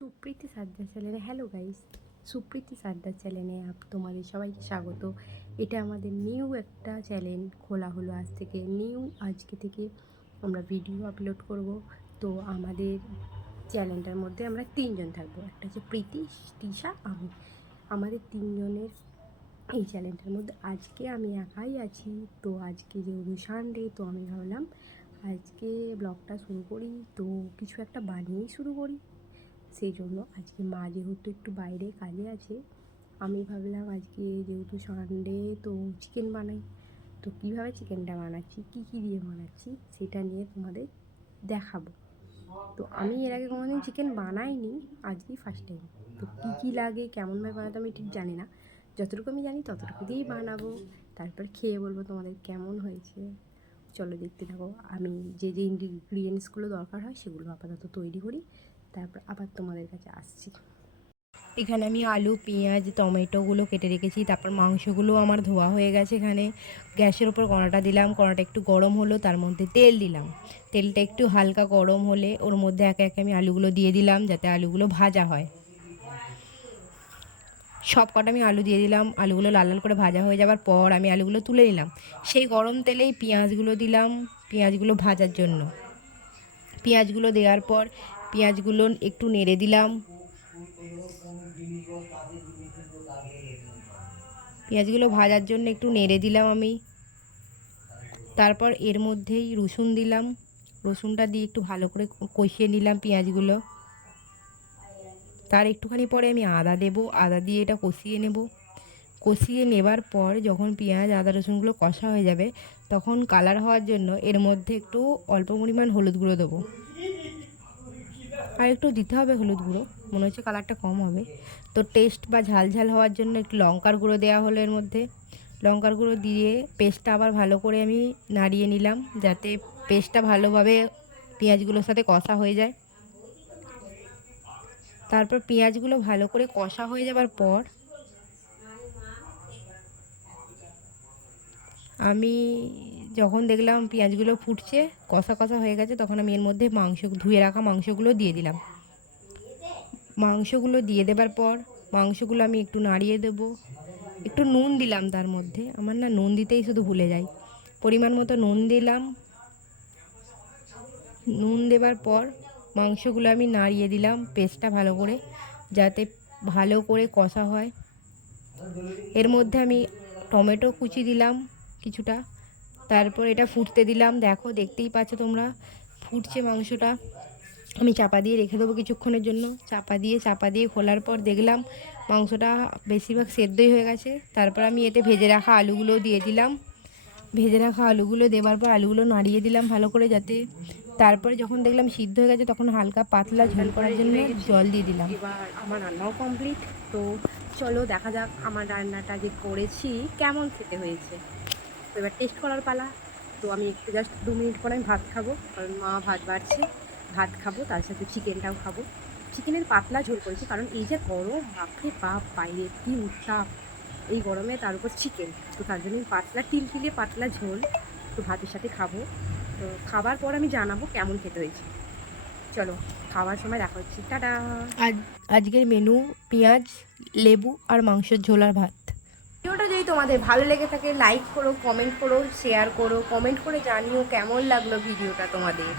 সুপ্রীতি সাদ্দার চ্যানেলে hello guys. Supriti Sardaar চ্যানেলে তোমাদের সবাইকে স্বাগত। এটা আমাদের নিউ একটা চ্যানেল খোলা হলো আজ থেকে। আজকে থেকে আমরা ভিডিও আপলোড করব। তো আমাদের চ্যানেলটার মধ্যে আমরা তিনজন থাকবো, একটা হচ্ছে প্রীতি, তৃষা, আমি। আমাদের তিনজনের এই চ্যানেলটার মধ্যে আজকে আমি একাই আছি। তো আজকে যেহেতু সানডে, তো আমি ভাবলাম আজকে ব্লগটা শুরু করি, তো কিছু একটা বানিয়েই শুরু করি। সেই জন্য আজকে মা যেহেতু একটু বাইরে কাজে আছে, আমি ভাবলাম আজকে যেহেতু সানডে, তো চিকেন বানাই। তো কীভাবে চিকেনটা বানাচ্ছি, কী কী দিয়ে বানাচ্ছি, সেটা নিয়ে তোমাদের দেখাবো। তো আমি এর আগে কোনোদিন চিকেন বানাইনি, আজকেই ফার্স্ট টাইম। তো কী কী লাগে, কেমনভাবে বানাতে আমি ঠিক জানি না। যতটুকু আমি জানি ততটুকু দিয়েই বানাবো, তারপর খেয়ে বলবো তোমাদের কেমন হয়েছে। চলো দেখতে থাকো। আমি যে যে ইনগ্রিডিয়েন্টসগুলো দরকার হয় সেগুলো আপাতত তৈরি করি, তারপর আবার তোমাদের কাছে আসছি। এখানে আমি আলু, পেঁয়াজ, টমেটোগুলো কেটে রেখেছি। তারপর মাংসগুলো আমার ধোয়া হয়ে গেছে। এখানে গ্যাসের ওপর কড়াটা দিলাম, কড়াটা একটু গরম হলো, তার মধ্যে তেল দিলাম। তেলটা একটু হালকা গরম হলে ওর মধ্যে একে একে আমি আলুগুলো দিয়ে দিলাম, যাতে আলুগুলো ভাজা হয়। সব কটা আমি আলু দিয়ে দিলাম। আলুগুলো লাল লাল করে ভাজা হয়ে যাবার পর আমি আলুগুলো তুলে নিলাম। সেই গরম তেলেই পেঁয়াজগুলো দিলাম, পেঁয়াজগুলো ভাজার জন্য। পেঁয়াজগুলো দেওয়ার পর পেঁয়াজগুলো একটু নেড়ে দিলাম। পেঁয়াজগুলো ভাজার জন্য একটু নেড়ে দিলাম আমি। তারপর এর মধ্যেই রসুন দিলাম। রসুনটা দিয়ে একটু ভালো করে কষিয়ে নিলাম পেঁয়াজগুলো। তার একটুখানি পরে আমি আদা দেব, আদা দিয়ে এটা কষিয়ে নেব। কষিয়ে নেবার পর যখন পেঁয়াজ, আদা, রসুনগুলো কষা হয়ে যাবে, তখন কালার হওয়ার জন্য এর মধ্যে একটু অল্প পরিমাণ হলুদ গুঁড়ো দেবো। আর একটু দিতে হবে হলুদ গুঁড়ো, মনে হচ্ছে কালারটা কম হবে। তো টেস্ট বা ঝাল ঝাল হওয়ার জন্য একটু লঙ্কার গুঁড়ো দেওয়া হলো এর মধ্যে। লঙ্কার গুঁড়ো দিয়ে পেস্টটা আবার ভালো করে আমি নাড়িয়ে নিলাম, যাতে পেস্টটা ভালোভাবে পেঁয়াজগুলোর সাথে কষা হয়ে যায়। তারপর পেঁয়াজগুলো ভালো করে কষা হয়ে যাবার পর আমি যখন দেখলাম পেঁয়াজগুলো ফুটছে, কষা কষা হয়ে গেছে, তখন আমি এর মধ্যে ধুয়ে রাখা মাংসগুলো দিয়ে দিলাম। মাংসগুলো দিয়ে দেবার পর মাংসগুলো আমি একটু নাড়িয়ে দেব। একটু নুন দিলাম তার মধ্যে, আমার না নুন দিতেই শুধু ভুলে যাই। পরিমাণ মতো নুন দিলাম। নুন দেবার পর মাংসগুলো আমি নাড়িয়ে দিলাম পেস্টটা ভালো করে, যাতে ভালো করে কষা হয়। এর মধ্যে আমি টমেটো কুচি দিলাম কিছুটা। তারপর এটা ফুটতে দিলাম। দেখো, দেখতেই পাচ্ছ তোমরা, ফুটছে মাংসটা। আমি চাপা দিয়ে রেখে দেবো কিছুক্ষণের জন্য। চাপা দিয়ে খোলার পর দেখলাম মাংসটা বেশিরভাগ সেদ্ধই হয়ে গেছে। তারপর আমি এতে ভেজে রাখা আলুগুলো দিয়ে দিলাম। ভেজে রাখা আলুগুলো দেওয়ার পর আলুগুলো নাড়িয়ে দিলাম ভালো করে, যাতে তারপরে যখন দেখলাম সিদ্ধ হয়ে গেছে, তখন হালকা পাতলা ঝোল করার জন্য জল দিয়ে দিলাম। এবার আমার রান্নাও কমপ্লিট। তো চলো দেখা যাক আমার রান্নাটা যে করেছি কেমন খেতে হয়েছে। তো এবার টেস্ট করার পালা। তো আমি একটু জাস্ট 2 মিনিট পরে আমি ভাত খাবো, কারণ মা ভাত বাড়ছে। ভাত খাবো, তার সাথে চিকেনটাও খাবো। চিকেনের পাতলা ঝোল করেছি, কারণ এই যে গরম, বাপরে বাপ, বাইরে কি উত্তাপ, এই গরমে তার উপর চিকেন। তো তার জন্য পাতলা, তিলতিলে পাতলা ঝোল তো ভাতের সাথে খাবো। তো খাবার পর আমি জানাবো কেমন খেতে হয়েছে। চলো খাওয়ার সময় দেখা হচ্ছে, টাটা। আজকের মেনু পেঁয়াজ, লেবু আর মাংসের ঝোল আর ভাত। ভিডিওটা যদি তোমাদের ভালো লেগে থাকে, লাইক করো, কমেন্ট করো, শেয়ার করো, কমেন্ট করে জানিও কেমন লাগলো ভিডিওটা তোমাদের।